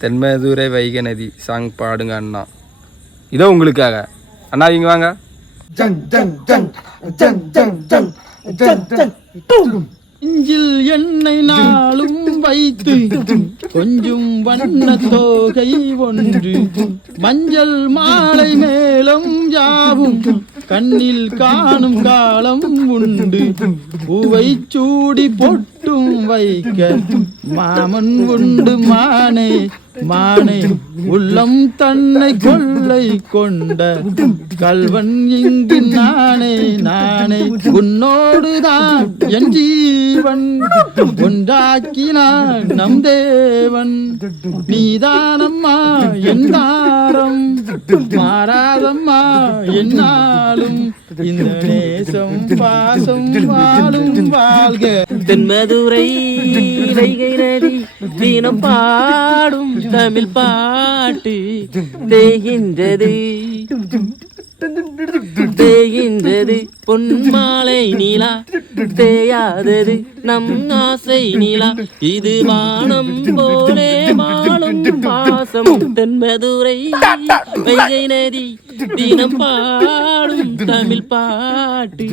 தென்மதுரை வைகை நதி சாங் பாடுங்க அண்ணா. இதோ உங்களுக்காக அண்ணா, இங்க வாங்க. நெஞ்சில் எண்ணெய் நாளும் வைத்து கொஞ்சம் வண்ண தோகை ஒன்று, மஞ்சள் மாலை மேலும் யாவும் கண்ணில் காணும் காலம் உண்டு. பூவை சூடி பொட்டும் வைக்க மாமன் உண்டு மானே மானே, உள்ளம் தன்னை கொள்ளை கொண்ட கல்வன் இங்கு நானே நானே. உன்னோடுதான் என் ஜீவன் ஒன்றாக்கினான் நம் தேவன், நீதானம்மா என் தாரம் மாறாதம்மா என்னாலும், இந்த நேசம் பாசம் வாழும் வாழ்க. தென்மதுரை வைகை நதி தினம் பாடும் தமிழ் பாட்டு தேகின்றது தேகின்றது பொன்மாலை நீலா, தேயாதது நம் ஆசை நீலா, இது வானம் போலே வாழும் பாசம். தென்மதுரை வைகை நதி தினம் பாடும் தமிழ் பாட்டு.